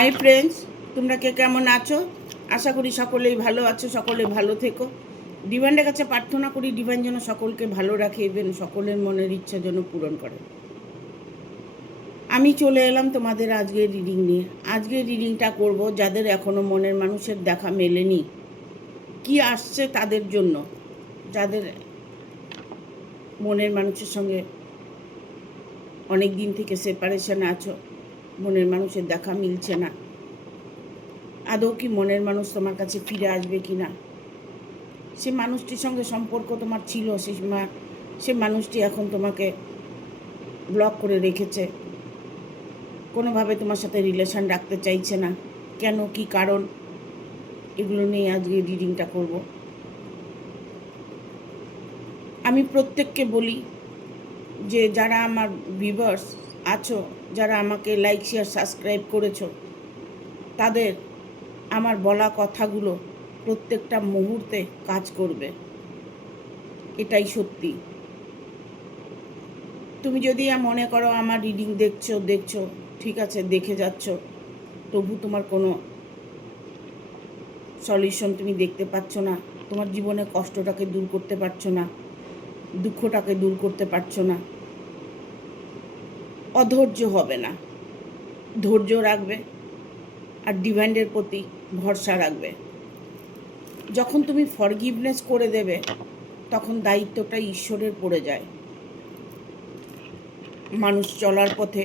Hi friends, তোমরা কে কেমন আছো? আশা করি সকলেই ভালো আছো, সকলে ভালো থেকো। ডিভাইনের কাছে প্রার্থনা করি ডিভাইন যেন সকলকে ভালো রাখে এবং সকলের মনের ইচ্ছা যেন পূরণ করে। আমি চলে এলাম তোমাদের আজকের রিডিং নিয়ে। আজকের রিডিংটা করব যাদের এখনও মনের মানুষের দেখা মেলেনি, কি আসছে তাদের জন্য। যাদের মনের মানুষের সঙ্গে অনেক দিন থেকে সেপারেশনে আছো, মনের মানুষের দেখা মিলছে না, আদৌ কি মনের মানুষ তোমার কাছে ফিরে আসবে কি না? সে মানুষটির সঙ্গে সম্পর্ক তোমার ছিল, সে মানুষটি এখন তোমাকে ব্লক করে রেখেছে, কোনোভাবে তোমার সাথে রিলেশন রাখতে চাইছে না। কেন, কি কারণ, এগুলো নিয়ে আজকে রিডিংটা করব। আমি প্রত্যেককে বলি যে যারা আমার ভিউয়ার্স আছো, যারা আমাকে লাইক শেয়ার সাবস্ক্রাইব করেছো, তাদের আমার বলা কথাগুলো প্রত্যেকটা মুহূর্তে কাজ করবে, এটাই সত্যি। তুমি যদি মনে করো আমার রিডিং দেখছো ঠিক আছে, দেখে যাচ্ছ, তবু তোমার কোনো সলিউশন তুমি দেখতে পাচ্ছ না, তোমার জীবনে কষ্টটাকে দূর করতে পারছো না, দুঃখটাকে দূর করতে পারছো না, অধৈর্য হবে না, ধৈর্য রাখবে আর ডিভাইনের প্রতি ভরসা রাখবে। যখন তুমি ফরগিভনেস করে দেবে, তখন দায়িত্বটা ঈশ্বরের পড়ে যায়। মানুষ চলার পথে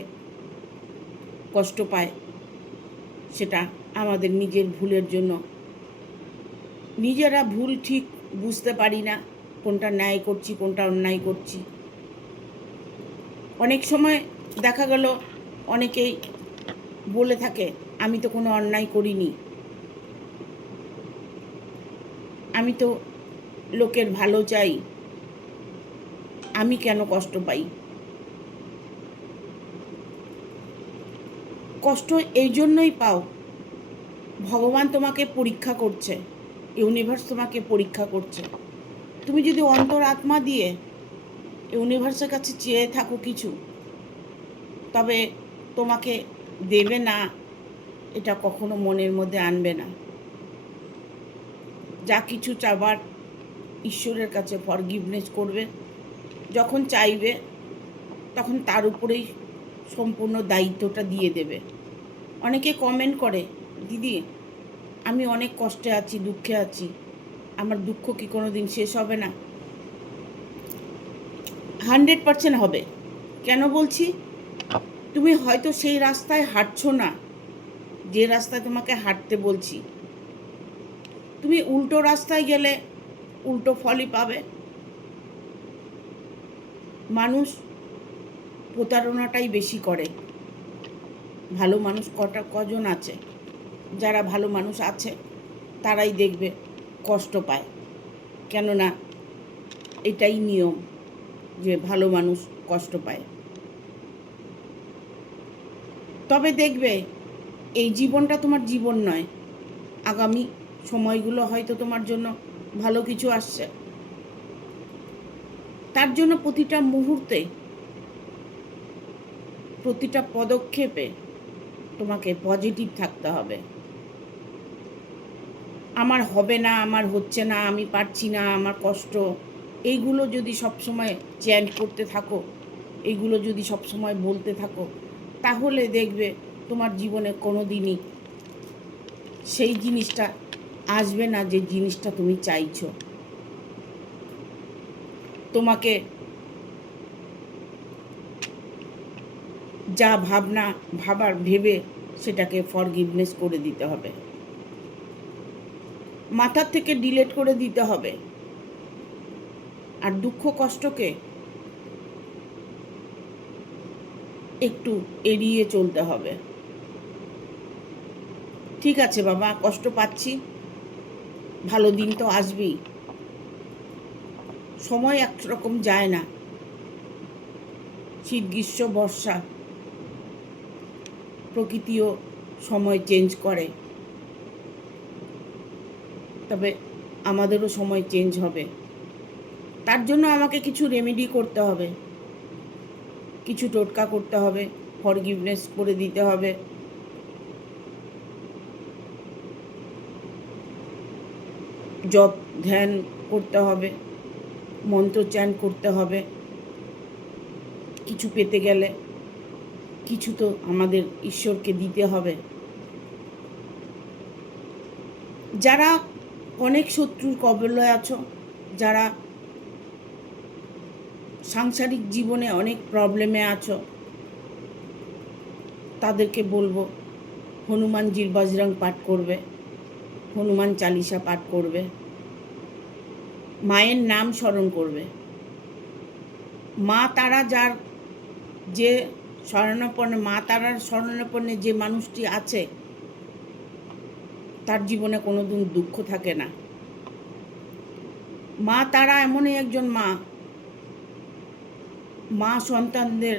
কষ্ট পায়, সেটা আমাদের নিজের ভুলের জন্য। নিজেরা ভুল ঠিক বুঝতে পারি না, কোনটা ন্যায় করছি কোনটা অন্যায় করছি। অনেক সময় দেখা গেল অনেকেই বলে থাকে আমি তো কোনো অন্যায় করিনি, আমি তো লোকের ভালো চাই, আমি কেন কষ্ট পাই? কষ্ট এই জন্যই পাও, ভগবান তোমাকে পরীক্ষা করছে, ইউনিভার্স তোমাকে পরীক্ষা করছে। তুমি যদি অন্তর আত্মা দিয়ে ইউনিভার্সের কাছে চেয়ে থাকো কিছু, তবে তোমাকে দেবে না এটা কখনো মনের মধ্যে আনবে না। যা কিছু চাবার ঈশ্বরের কাছে ফরগিভনেস করবে, যখন চাইবে তখন তার উপরেই সম্পূর্ণ দায়িত্বটা দিয়ে দেবে। অনেকে কমেন্ট করে, দিদি আমি অনেক কষ্টে আছি, দুঃখে আছি, আমার দুঃখ কি কোনো দিন শেষ হবে না? 100% হবে। কেন বলছি? তুমি হয়তো সেই রাস্তায় হাঁটছো না যে রাস্তায় তোমাকে হাঁটতে বলছি। তুমি উল্টো রাস্তায় গেলে উল্টো ফলই পাবে। মানুষ প্রতারণাটাই বেশি করে। ভালো মানুষ কজন আছে? যারা ভালো মানুষ আছে তারাই দেখবে কষ্ট পায়, কেননা এটাই নিয়ম যে ভালো মানুষ কষ্ট পায়। তবে দেখবে এই জীবনটা তোমার জীবন নয়, আগামী সময়গুলো হয়তো তোমার জন্য ভালো কিছু আসছে। তার জন্য প্রতিটা মুহূর্তে, প্রতিটা পদক্ষেপে তোমাকে পজিটিভ থাকতে হবে। আমার হবে না, আমার হচ্ছে না, আমি পারছি না, আমার কষ্ট, এইগুলো যদি সবসময় চ্যান্ট করতে থাকো, এইগুলো যদি সবসময় বলতে থাকো, তাহলে দেখবে তোমার জীবনে কোনো দিনই সেই জিনিসটা আসবে না যে জিনিসটা তুমি চাইছো। তোমাকে যা ভেবে সেটাকে ফরগিভনেস করে দিতে হবে, মাথার থেকে ডিলিট করে দিতে হবে। আর দুঃখ কষ্টকে একটু এড়িয়ে চলতে হবে। ঠিক আছে বাবা, কষ্ট পাচ্ছি, ভালো দিন তো আসবেই, সময় একরকম যায় না, শীত গ্রীষ্ম বর্ষা প্রকৃতিও সময় চেঞ্জ করে, তবে আমাদেরও সময় চেঞ্জ হবে। তার জন্য আমাকে কিছু রেমেডি করতে হবে, কিছু টোটকা করতে হবে, ফরগিভনেস করে দিতে হবে, জপ ধ্যান করতে হবে, মন্ত্রোচ্চারণ করতে হবে। কিছু পেতে গেলে কিছু তো আমাদের ঈশ্বরকে দিতে হবে। যারা অনেক শত্রুর কবলে আছো, যারা সাংসারিক জীবনে অনেক প্রবলেমে আছো, তাদেরকে বলবো হনুমানজির বজরং পাঠ করবে, হনুমান চালিসা পাঠ করবে, মায়ের নাম স্মরণ করবে। মা তারা যার যে শরণাপন্নে, মা তারার শরণাপন্নে যে মানুষটি আছে, তার জীবনে কোনোদিন দুঃখ থাকে না। মা তারা এমনই একজন মা, মা সন্তানদের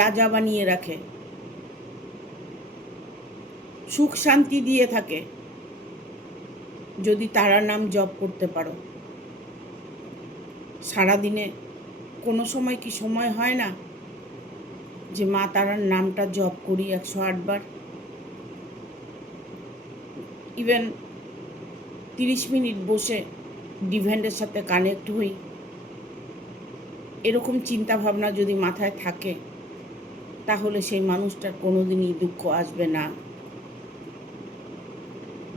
রাজা বানিয়ে রাখে, সুখ শান্তি দিয়ে থাকে যদি তারার নাম জপ করতে পারো। সারাদিনে কোনো সময় কি সময় হয় না যে মা তারার নামটা জপ করি 108 বার? ইভেন 30 মিনিট বসে ডিভাইনের সাথে কানেক্ট হই, এরকম চিন্তা ভাবনা যদি মাথায় থাকে, তাহলে সেই মানুষটার কোনোদিনই দুঃখ আসবে না।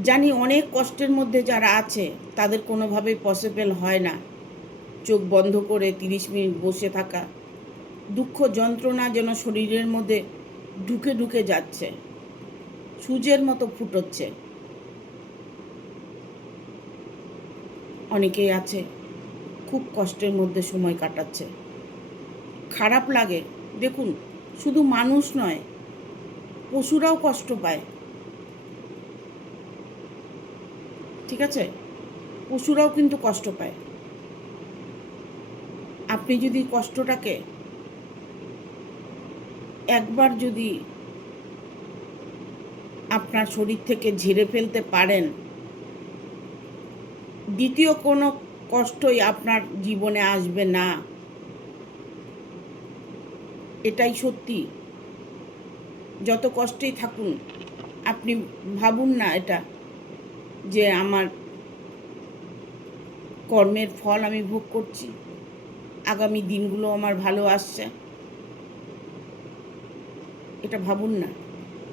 জানি অনেক কষ্টের মধ্যে যারা আছে, তাদের কোনোভাবেই পসিবল হয় না চোখ বন্ধ করে 30 মিনিট বসে থাকা। দুঃখ যন্ত্রণা যেন শরীরের মধ্যে ঢুকে ঢুকে যাচ্ছে, সূর্যের মতো ফুটোচ্ছে। অনেকেই আছে খুব কষ্টের মধ্যে সময় কাটাচ্ছে, খারাপ লাগে। দেখুন, শুধু মানুষ নয়, পশুরাও কষ্ট পায়, ঠিক আছে? পশুরাও কিন্তু কষ্ট পায়। আপনি যদি কষ্টটাকে একবার যদি আপনার শরীর থেকে ঝেড়ে ফেলতে পারেন, দ্বিতীয় কোনো কষ্টই আপনার জীবনে আসবে না। এটাই সত্যি। যত কষ্টেই থাকুন, আপনি ভাবুন না এটা যে আমার কর্মের ফল আমি ভোগ করছি, আগামী দিনগুলো আমার ভালো আসছে। এটা ভাবুন না,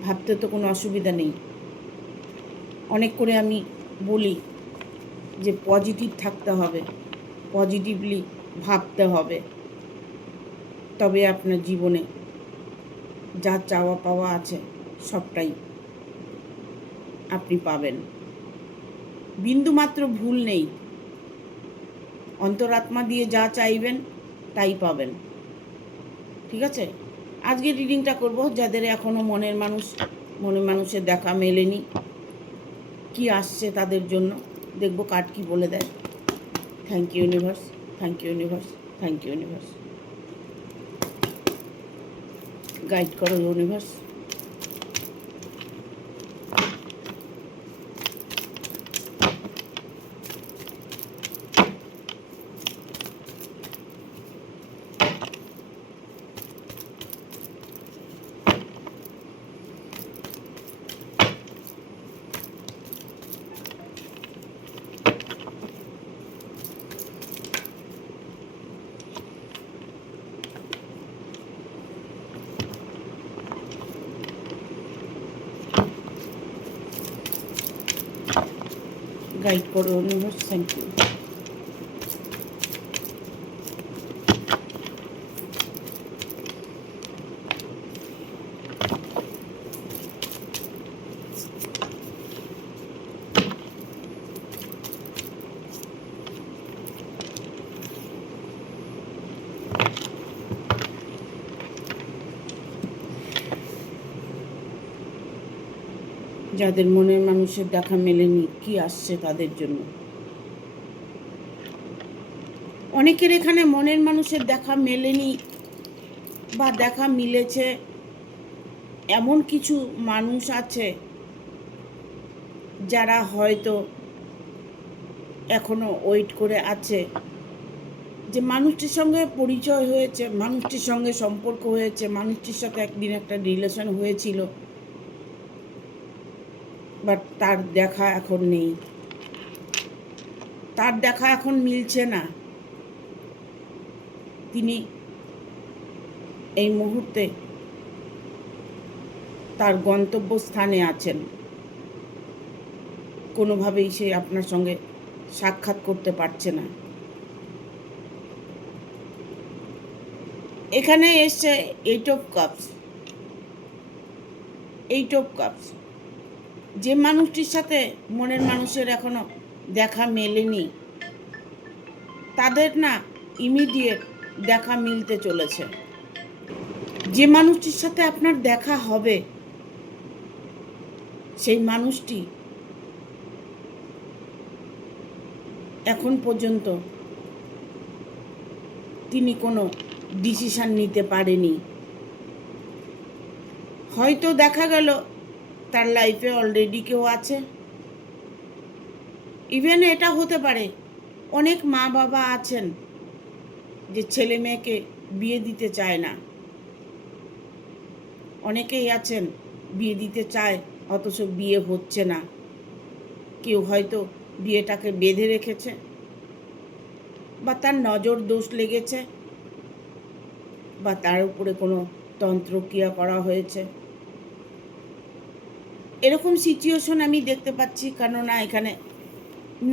ভাবতে তো কোনো অসুবিধা নেই। অনেক করে আমি বলি যে পজিটিভ থাকতে হবে, পজিটিভলি ভাবতে হবে, তবে আপনার জীবনে যা চাওয়া পাওয়া আছে সবটাই আপনি পাবেন। বিন্দুমাত্র ভুল নেই। অন্তরাত্মা দিয়ে যা চাইবেন তাই পাবেন, ঠিক আছে? আজকে রিডিংটা করব যাদের এখনও মনের মানুষের দেখা মেলেনি, কি আসছে তাদের জন্য। দেখব কার্ড কি বলে দেয়। Thank you universe, thank you universe, thank you universe. Guide করো ইউনিভার্স। গাইড করো ইউনিভার্স, থ্যাংক ইউ। যাদের মনের মানুষের দেখা মেলেনি, কি আসছে তাদের জন্য। অনেকের এখানে মনের মানুষের দেখা মেলেনি বা দেখা মিলেছে, এমন কিছু মানুষ আছে যারা হয়তো এখনো ওয়েট করে আছে যে মানুষটির সঙ্গে পরিচয় হয়েছে, মানুষটির সঙ্গে সম্পর্ক হয়েছে, মানুষটির সাথে একদিন একটা রিলেশন হয়েছিল, বাট তার দেখা এখন নেই। তার দেখা এখন মিলছে না। তিনি এই মুহূর্তে তার গন্তব্যস্থানে আছেন, কোনোভাবেই সে আপনার সঙ্গে সাক্ষাৎ করতে পারছে না। এখানে এসছে 8 অফ কাপস। যে মানুষটির সাথে মনের মানুষের এখনো দেখা মেলেনি, তাদের না ইমিডিয়েট দেখা মিলতে চলেছে। যে মানুষটির সাথে আপনার দেখা হবে, সেই মানুষটি এখন পর্যন্ত তিনি কোনো ডিসিশন নিতে পারেনি। হয়তো দেখা গেল তার লাইফে অলরেডি কেউ আছে। ইভেন এটা হতে পারে অনেক মা বাবা আছেন যে ছেলে মেয়েকে বিয়ে দিতে চায় না। অনেকেই আছেন বিয়ে দিতে চায় অথচ বিয়ে হচ্ছে না। কেউ হয়তো বিয়েটাকে বেঁধে রেখেছে, বা তার নজর দোষ লেগেছে, বা তার উপরে কোনো তন্ত্রক্রিয়া করা হয়েছে। এরকম সিচুয়েশন আমি দেখতে পাচ্ছি, কেননা এখানে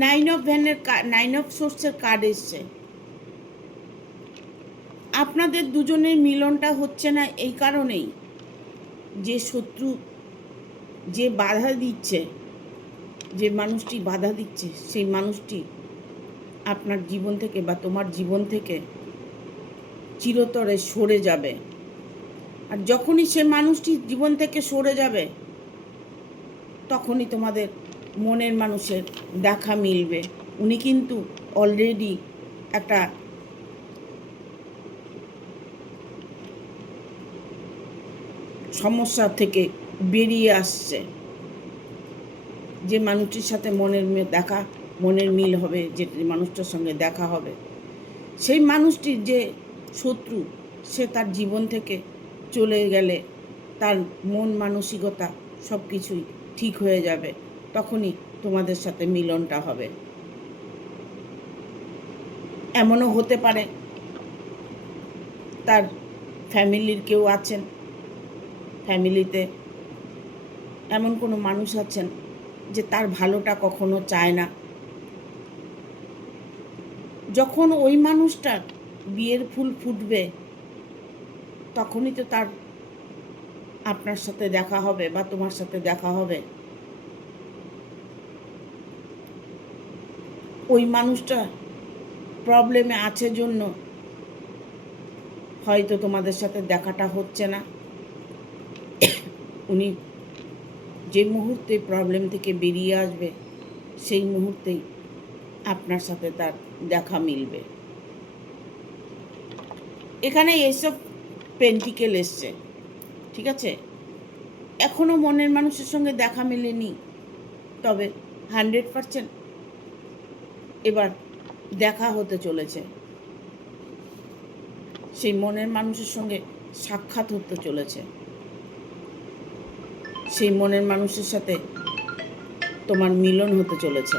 9 অফ সোর্সের কার্ড এসছে। আপনাদের দুজনের মিলনটা হচ্ছে না এই কারণেই যে শত্রু, যে বাধা দিচ্ছে, যে মানুষটি বাধা দিচ্ছে, সেই মানুষটি আপনার জীবন থেকে বা তোমার জীবন থেকে চিরতরে সরে যাবে। আর যখনই সে মানুষটি জীবন থেকে সরে যাবে, তখনই তোমাদের মনের মানুষের দেখা মিলবে। উনি কিন্তু অলরেডি একটা সমস্যা থেকে বেরিয়ে আসছে। যে মানুষটির সাথে মনের মিল হবে, যে মানুষটার সঙ্গে দেখা হবে, সেই মানুষটির যে শত্রু, সে তার জীবন থেকে চলে গেলে তার মন মানসিকতা সব কিছুই ঠিক হয়ে যাবে। তখনই তোমাদের সাথে মিলনটা হবে। এমনও হতে পারে তার ফ্যামিলির কেউ আছেন, ফ্যামিলিতে এমন কোনো মানুষ আছেন যে তার ভালোটা কখনো চায় না। যখন ওই মানুষটার বিয়ের ফুল ফুটবে, তখনই তো তার আপনার সাথে দেখা হবে বা তোমার সাথে দেখা হবে। ওই মানুষটা প্রবলেমে আছে জন্য হয়তো তোমাদের সাথে দেখাটা হচ্ছে না। উনি যে মুহূর্তে প্রবলেম থেকে বেরিয়ে আসবে, সেই মুহূর্তেই আপনার সাথে তার দেখা মিলবে। এখানে এইসব পেন্টিকেল এসছে, ঠিক আছে? এখনও মনের মানুষের সঙ্গে দেখা মেলেনি, তবে 100% এবার দেখা হতে চলেছে। সেই মনের মানুষের সঙ্গে সাক্ষাৎ হতে চলেছে। সেই মনের মানুষের সাথে তোমার মিলন হতে চলেছে।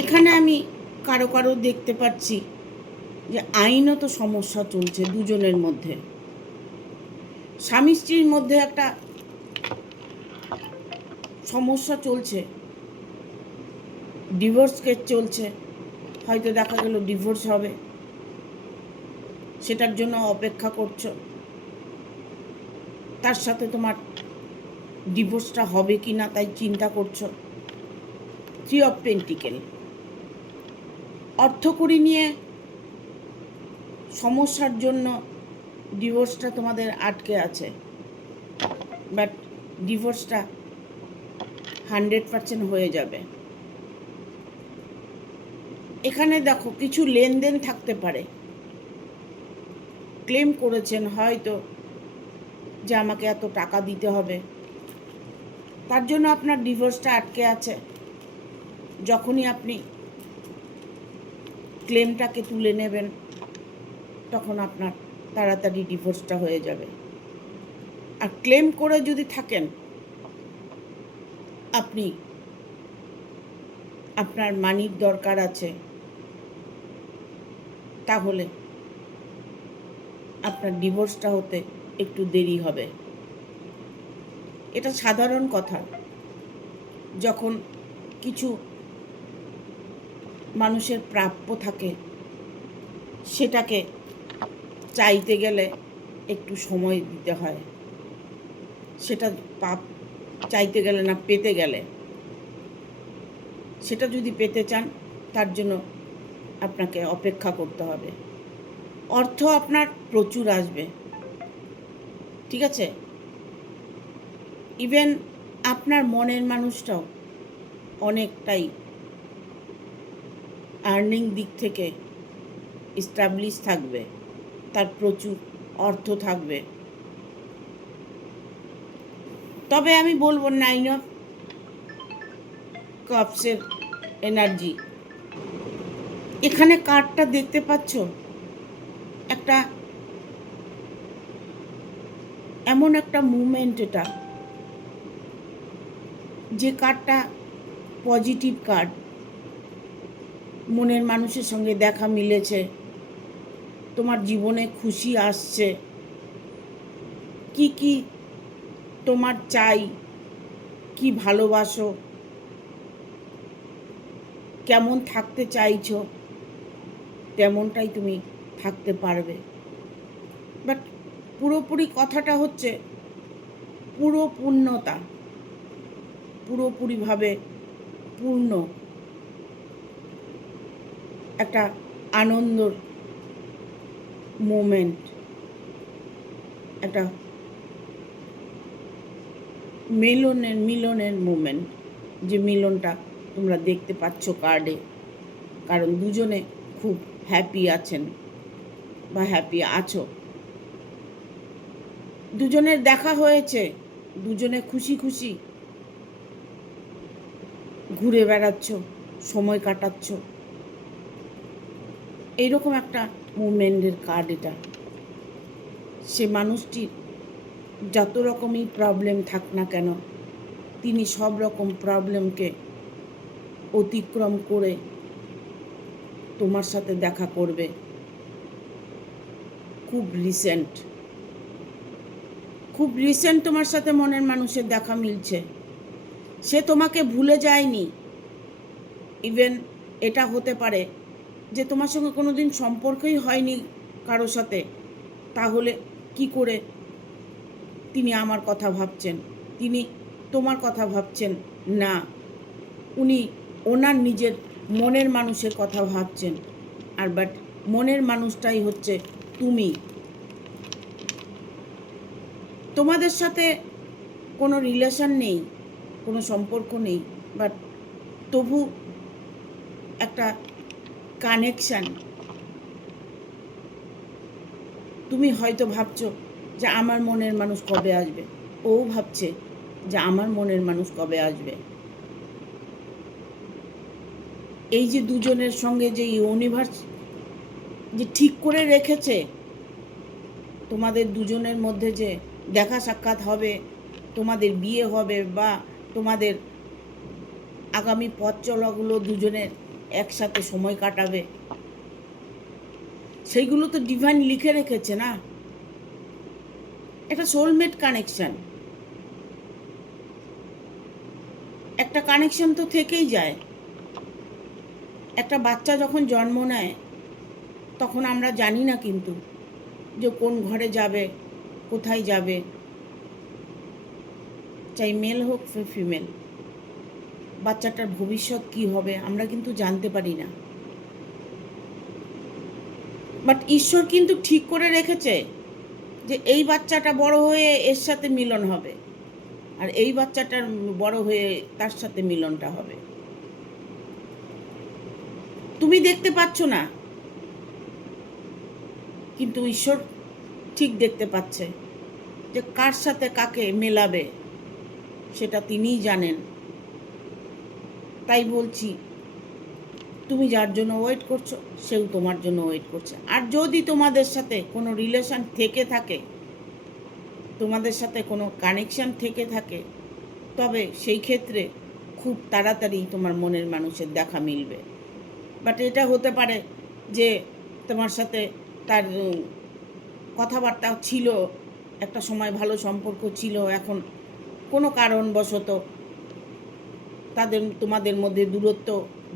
এখানে আমি কারো কারো দেখতে পাচ্ছি যে আইনত সমস্যা চলছে দুজনের মধ্যে। স্বামী স্ত্রীর মধ্যে একটা সমস্যা চলছে, ডিভোর্স কেস চলছে। হয়তো দেখা গেল ডিভোর্স হবে, সেটার জন্য অপেক্ষা করছো। তার সাথে তোমার ডিভোর্সটা হবে কি না তাই চিন্তা করছো। 3 অফ পেন্টিকেল, অর্থকড়ি নিয়ে সমস্যার জন্য ডিভোর্সটা তোমাদের আটকে আছে, বাট ডিভোর্সটা 100% হয়ে যাবে। এখানে দেখো কিছু লেনদেন থাকতে পারে, ক্লেম করেছেন হয়তো যে আমাকে এত টাকা দিতে হবে, তার জন্য আপনার ডিভোর্সটা আটকে আছে। যখনই আপনি ক্লেমটাকে তুলে নেবেন, তখন আপনার তাড়াতাড়ি ডিভোর্সটা হয়ে যাবে। আর ক্লেম করে যদি থাকেন, আপনি আপনার মানির দরকার আছে, তাহলে আপনার ডিভোর্সটা হতে একটু দেরি হবে। এটা সাধারণ কথা। যখন কিছু মানুষের প্রাপ্য থাকে, সেটাকে চাইতে গেলে একটু সময় দিতে হয়। সেটা চাইতে গেলে না, পেতে গেলে। সেটা যদি পেতে চান, তার জন্য আপনাকে অপেক্ষা করতে হবে। অর্থ আপনার প্রচুর আসবে, ঠিক আছে? ইভেন আপনার মনের মানুষটাও অনেকটাই আর্নিং দিক থেকে এস্টাবলিশ থাকবে, তার প্রচুর অর্থ থাকবে। তবে আমি বলবো 9 অফ কাপসের এনার্জি। এখানে কার্ডটা দেখতে পাচ্ছ, একটা এমন একটা মুভমেন্ট, এটা যে কার্ডটা পজিটিভ কার্ড। মনের মানুষের সঙ্গে দেখা মিলেছে, তোমার জীবনে খুশি আসছে, কি কি তোমার চাই, কি ভালোবাসো, কেমন থাকতে চাইছো, তেমনটাই তুমি থাকতে পারবে। বাট পুরোপুরি কথাটা হচ্ছে পুরো পূর্ণতা, পুরোপুরিভাবে পূর্ণ একটা আনন্দর মোমেন্ট, একটা মিলনের মোমেন্ট। যে মিলনটা তোমরা দেখতে পাচ্ছ কার্ডে, কারণ দুজনে খুব হ্যাপি আছেন বা হ্যাপি আছো। দুজনের দেখা হয়েছে, দুজনে খুশি খুশি ঘুরে বেড়াচ্ছ, সময় কাটাচ্ছ। এইরকম একটা মুভমেন্টের কার্ড এটা। সে মানুষটির যত রকমই প্রবলেম থাক না কেন, তিনি সব রকম প্রবলেমকে অতিক্রম করে তোমার সাথে দেখা করবে। খুব রিসেন্ট তোমার সাথে মনের মানুষের দেখা মিলছে। সে তোমাকে ভুলে যায়নি। ইভেন এটা হতে পারে যে তোমার সঙ্গে কোনো দিন সম্পর্কই হয়নি কারোর সাথে, তাহলে কি করে তিনি আমার কথা ভাবছেন, তিনি তোমার কথা ভাবছেন না, উনি ওনার নিজের মনের মানুষের কথা ভাবছেন। আর বাট মনের মানুষটাই হচ্ছে তুমি। তোমাদের সাথে কোনো রিলেশন নেই, কোনো সম্পর্ক নেই, বাট তবু একটা কানেকশান। তুমি হয়তো ভাবছো যে আমার মনের মানুষ কবে আসবে, ও ভাবছে যে আমার মনের মানুষ কবে আসবে। এই যে দুজনের সঙ্গে যে ইউনিভার্স যে ঠিক করে রেখেছে, তোমাদের দুজনের মধ্যে যে দেখা সাক্ষাৎ হবে, তোমাদের বিয়ে হবে, বা তোমাদের আগামী পথ চলাগুলো দুজনের একসাথে সময় কাটাবে, সেইগুলো তো ডিভাইন লিখে রেখেছে না। এটা সোলমেট কানেকশন। একটা কানেকশন তো থেকেই যায়। একটা বাচ্চা যখন জন্ম নেয়, তখন আমরা জানি না কিন্তু যে কোন ঘরে যাবে, কোথায় যাবে, চাই মেল হোক ফিমেল। বাচ্চাটার ভবিষ্যৎ কি হবে আমরা কিন্তু জানতে পারি না। বাট ঈশ্বর কিন্তু ঠিক করে রেখেছে যে এই বাচ্চাটা বড় হয়ে এর সাথে মিলন হবে, আর এই বাচ্চাটার বড় হয়ে তার সাথে মিলনটা হবে। তুমি দেখতে পাচ্ছ না, কিন্তু ঈশ্বর ঠিক দেখতে পাচ্ছে যে কার সাথে কাকে মেলাবে, সেটা তিনিই জানেন। তাই বলছি, তুমি যার জন্য ওয়েট করছো, সেও তোমার জন্য ওয়েট করছে। আর যদি তোমাদের সাথে কোনো রিলেশন থেকে থাকে, তোমাদের সাথে কোনো কানেকশন থেকে থাকে, তবে সেই ক্ষেত্রে খুব তাড়াতাড়ি তোমার মনের মানুষের দেখা মিলবে। বাট এটা হতে পারে যে তোমার সাথে তার কথাবার্তা ছিল, একটা সময় ভালো সম্পর্ক ছিল, এখন কোনো কারণবশত তোমাদের মধ্যে দূরত্ব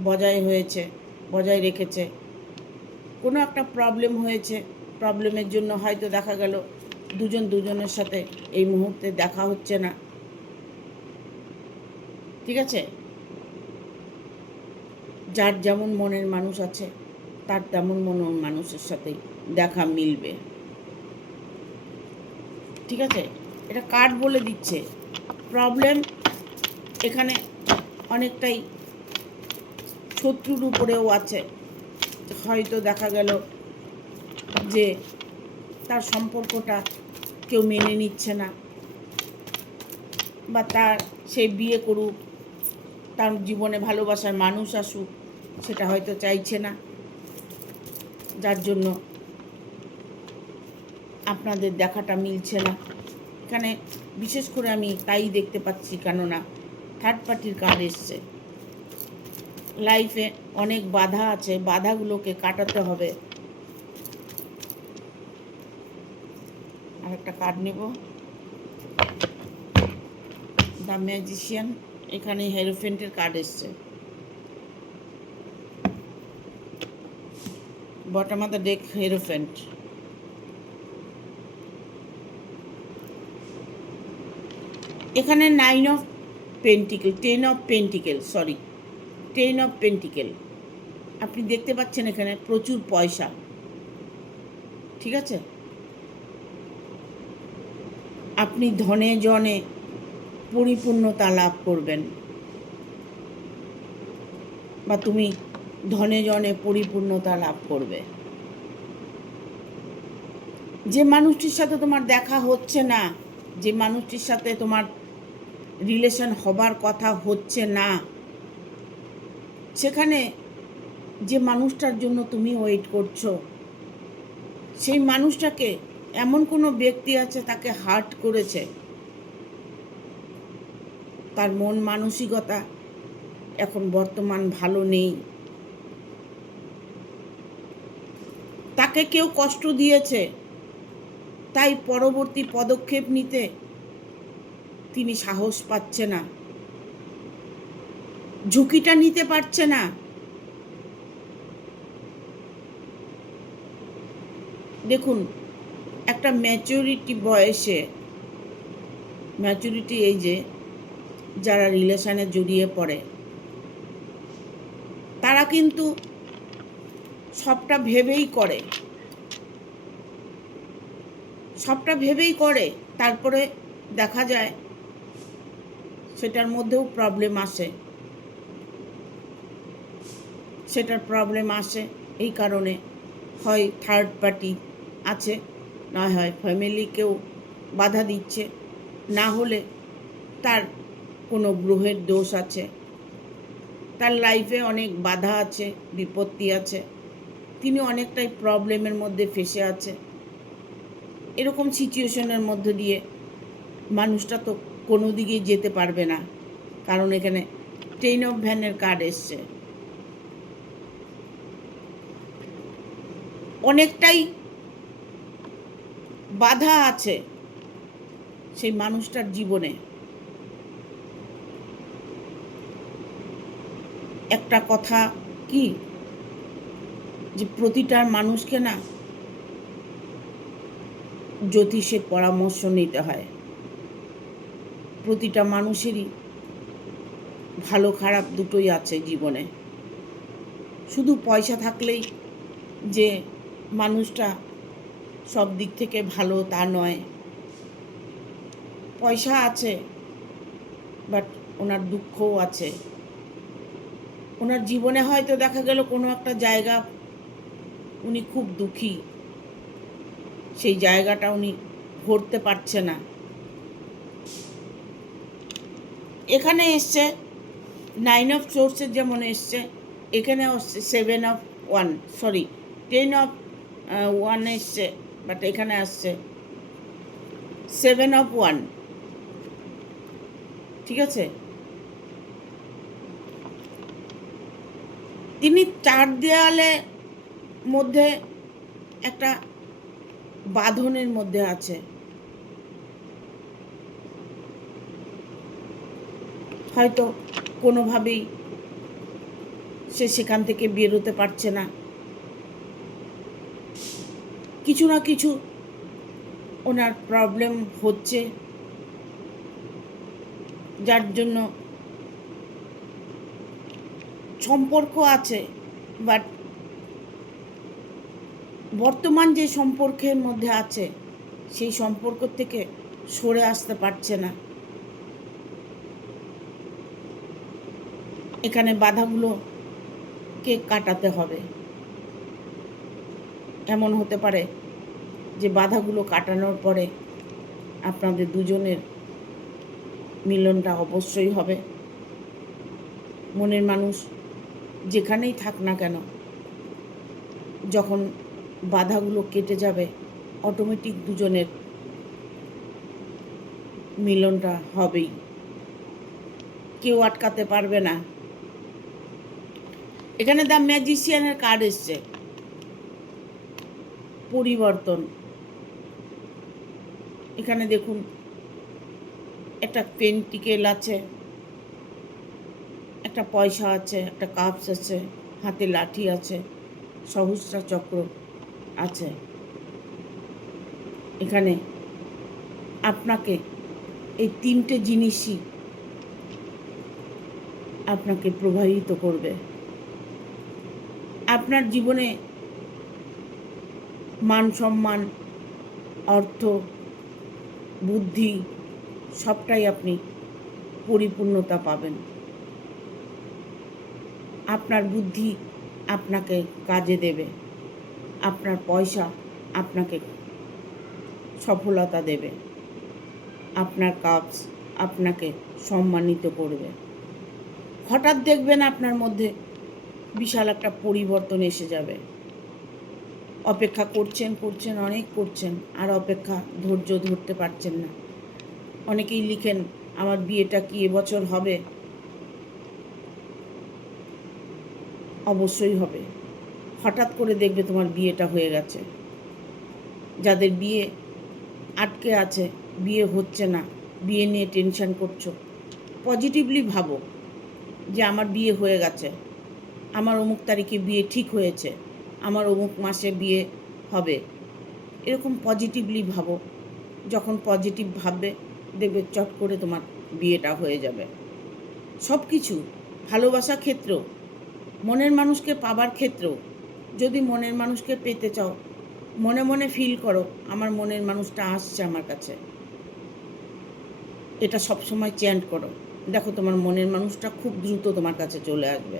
বজায় রেখেছে। কোনো একটা প্রবলেম হয়েছে, প্রবলেমের জন্য হয়তো দেখা গেল দুজনের সাথে এই মুহূর্তে দেখা হচ্ছে না। ঠিক আছে, যার যেমন মনের মানুষ আছে তার তেমন মনের মানুষের সাথেই দেখা মিলবে। ঠিক আছে, এটা কার্ড বলে দিচ্ছে। প্রবলেম এখানে অনেকটাই শত্রুর উপরেও আছে। হয়তো দেখা গেল যে তার সম্পর্কটা কেউ মেনে নিচ্ছে না, বা সে বিয়ে করুক, তার জীবনে ভালোবাসার মানুষ আসুক, সেটা হয়তো চাইছে না, যার জন্য আপনাদের দেখাটা মিলছে না। এখানে বিশেষ করে আমি তাই দেখতে পাচ্ছি, কেননা থার্ড পার্টির কার্ড এসছে। লাইফে অনেক বাধা আছে, বাধাগুলোকে কাটাতে হবে। আর একটা কার্ড নেব, দ্য ম্যাজিশিয়ান। এখানে হেরোফেন্টের কার্ড এসছে। Bottom of the deck, hierophant. এখানে 9 of pentacle, 10 of pentacle, sorry 10 of pentacle. আপনি দেখতে পাচ্ছেন এখানে প্রচুর পয়সা। ঠিক আছে, আপনি ধনে জনে পরিপূর্ণতা লাভ করবেন, বা তুমি ধনে জনে পরিপূর্ণতা লাভ করবে। যে মানুষটির সাথে তোমার দেখা হচ্ছে না, যে মানুষটির সাথে তোমার রিলেশন হবার কথা হচ্ছে না, সেখানে যে মানুষটার জন্য তুমি ওয়েট করছো, সেই মানুষটাকে এমন কোনো ব্যক্তি আছে তাকে হার্ট করেছে, তার মন মানসিকতা এখন বর্তমান ভালো নেই, তাকে কেউ কষ্ট দিয়েছে, তাই পরবর্তী পদক্ষেপ নিতে তিনি সাহস পাচ্ছে না, ঝুঁকিটা নিতে পারছে না। দেখুন, একটা ম্যাচুরিটি বয়সে, ম্যাচুরিটি এই যে যারা রিলেশনে জড়িয়ে পড়ে, তারা কিন্তু সবটা ভেবেই করে, তারপরে দেখা যায় সেটার মধ্যেও প্রবলেম আসে। এই কারণে হয় থার্ড পার্টি আছে, না হয় ফ্যামিলি কেউ বাধা দিচ্ছে, না হলে তার কোনো গ্রহের দোষ আছে, তার লাইফে অনেক বাধা আছে, বিপত্তি আছে, তিনি অনেকটাই প্রবলেমের মধ্যে ফেসে আছে। এরকম সিচুয়েশনের মধ্যে দিয়ে মানুষটা তো কোনো দিকেই যেতে পারবে না, কারণ এখানে 10 অফ ভ্যানের কার্ড এসছে। অনেকটাই বাধা আছে সেই মানুষটার জীবনে। একটা কথা কি, যে প্রতিটা মানুষকে না জ্যোতিষের পরামর্শ নিতে হয়। প্রতিটা মানুষেরই ভালো খারাপ দুটোই আছে জীবনে। শুধু পয়সা থাকলেই যে মানুষটা সব দিক থেকে ভালো তা নয়। পয়সা আছে, বাট ওনার দুঃখও আছে। ওনার জীবনে হয়তো দেখা গেল কোনো একটা জায়গা উনি খুব দুঃখী, সেই জায়গাটা উনি ভরতে পারছে না। এখানে এসছে 9 অফ সোর্সের যেমন এসছে, এখানেও 7 অফ 1, সরি 10 অফ 1 এসছে, বাট এখানে আসছে 7 অফ 1। ঠিক আছে, তিনি চার দেয়ালে মধ্যে একটা বাঁধনের মধ্যে আছে। হয়তো কোনোভাবেই সে সেখান থেকে বেরোতে পারছে না। কিছু না কিছু ওনার প্রবলেম হচ্ছে, যার জন্য সম্পর্ক আছে, বাট বর্তমান যে সম্পর্কের মধ্যে আছে সেই সম্পর্ক থেকে সরে আসতে পারছে না। এখানে বাধাগুলোকে কাটাতে হবে। এমন হতে পারে যে বাধাগুলো কাটানোর পরে আপনাদের দুজনের মিলনটা অবশ্যই হবে। মনের মানুষ যেখানেই থাক না কেন, যখন বাধাগুলো কেটে যাবে অটোমেটিক দুজনের মিলনটা হবেই, কেউ আটকাতে পারবে না। এখানে দ্য ম্যাজিশিয়ানের কার্ড এসছে, পরিবর্তন। এখানে দেখুন একটা পেন্টিকেল আছে, একটা পয়সা আছে, একটা কাপস আছে, হাতে লাঠি আছে, সহস্রা চক্র আছে। এখানে আপনাকে এই তিনটে জিনিসই আপনাকে প্রভাবিত করবে। আপনার জীবনে মান সম্মান, অর্থ, বুদ্ধি সবটাই আপনি পরিপূর্ণতা পাবেন। আপনার বুদ্ধি আপনাকে কাজে দেবে, আপনার পয়সা আপনাকে সফলতা দেবে, আপনার কাজ আপনাকে সম্মানিত করবে। হঠাৎ দেখবেন আপনার মধ্যে বিশাল একটা পরিবর্তন এসে যাবে। অপেক্ষা করছেন অনেক করছেন, আর অপেক্ষা ধৈর্য ধরতে পারছেন না। অনেকেই লিখেন আমার বিয়েটা কি এবছর হবে? অবশ্যই হবে। হঠাৎ করে দেখবে তোমার বিয়েটা হয়ে গেছে। যাদের বিয়ে আটকে আছে, বিয়ে হচ্ছে না, বিয়ে নিয়ে টেনশন করছো, পজিটিভলি ভাবো যে আমার বিয়ে হয়ে গেছে, আমার অমুক তারিখে বিয়ে ঠিক হয়েছে, আমার অমুক মাসে বিয়ে হবে। এরকম পজিটিভলি ভাবো। যখন পজিটিভ ভাববে দেখবে চট করে তোমার বিয়েটা হয়ে যাবে। সব কিছু, ভালোবাসা ক্ষেত্র, মনের মানুষকে পাবার ক্ষেত্র, যদি মনের মানুষকে পেতে চাও, মনে মনে ফিল করো আমার মনের মানুষটা আসছে আমার কাছে। এটা সবসময় চ্যান্ট করো, দেখো তোমার মনের মানুষটা খুব দ্রুত তোমার কাছে চলে আসবে।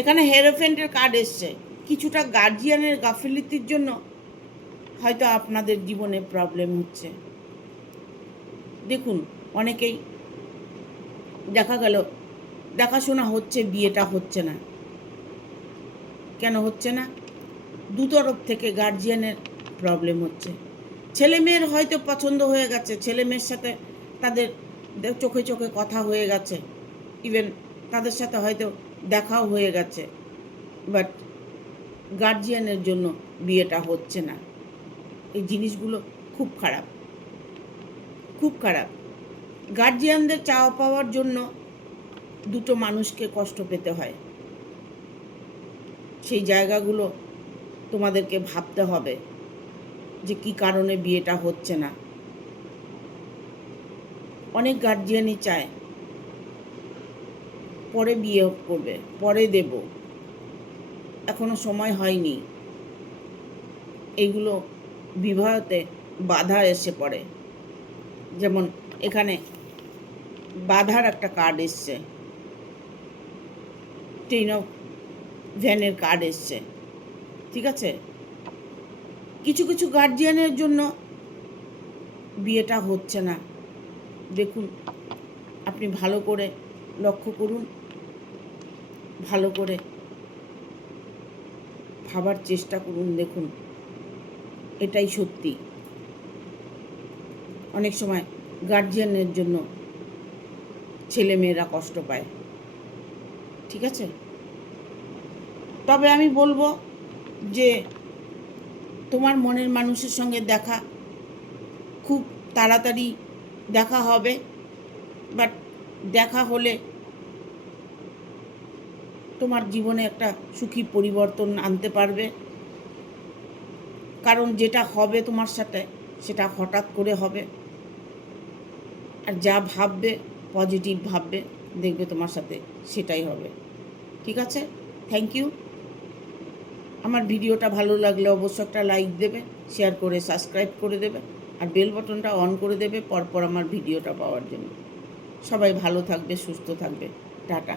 এখানে হেরোফেন্টের কার্ড এসছে। কিছুটা গার্জিয়ানের গাফিলতির জন্য হয়তো আপনাদের জীবনে প্রবলেম হচ্ছে। দেখুন, অনেকেই দেখা গেল দেখাশোনা হচ্ছে, বিয়েটা হচ্ছে না। কেন হচ্ছে না? দুতরফ থেকে গার্জিয়ানের প্রবলেম হচ্ছে। ছেলে মেয়ের হয়তো পছন্দ হয়ে গেছে, ছেলে মেয়ের সাথে তাদের চোখে চোখে কথা হয়ে গেছে, ইভেন তাদের সাথে হয়তো দেখাও হয়ে গেছে, বাট গার্জিয়ানের জন্য বিয়েটা হচ্ছে না। এই জিনিসগুলো খুব খারাপ, খুব খারাপ। গার্জিয়ানদের চাওয়া পাওয়ার জন্য দুটো মানুষকে কষ্ট পেতে হয়। সেই জায়গাগুলো তোমাদেরকে ভাবতে হবে যে কী কারণে বিয়েটা হচ্ছে না। অনেক গার্জিয়ানই চায় পরে বিয়ে করবে, পরে দেব, এখনো সময় হয়নি। এইগুলো বিবাহতে বাধা এসে পড়ে। যেমন এখানে বাধার একটা কার্ড এসছে, 10 অফ ভ্যানের কার্ড এসছে। ঠিক আছে, কিছু কিছু গার্জিয়ানের জন্য বিয়েটা হচ্ছে না। দেখুন, আপনি ভালো করে লক্ষ্য করুন, ভালো করে ভাবার চেষ্টা করুন। দেখুন, এটাই সত্যি। অনেক সময় গার্জিয়ানের জন্য ছেলেমেয়েরা কষ্ট পায়। ঠিক আছে, তবে আমি বলবো যে তোমার মনের মানুষের সঙ্গে দেখা খুব তাড়াতাড়ি দেখা হবে, বাট দেখা হলে তোমার জীবনে একটা সুখী পরিবর্তন আনতে পারবে। কারণ যেটা হবে তোমার সাথে সেটা হঠাৎ করে হবে, আর যা ভাববে পজিটিভ ভাববে, দেখবে তোমার সাথে সেটাই হবে। ঠিক আছে, থ্যাংক ইউ। আমার ভিডিওটা ভালো লাগলে অবশ্যই একটা লাইক দেবে, শেয়ার করে সাবস্ক্রাইব করে দেবে, আর বেল বাটনটা অন করে দেবে পরপর আমার ভিডিওটা পাওয়ার জন্য। সবাই ভালো থাকবে, সুস্থ থাকবে। টাটা।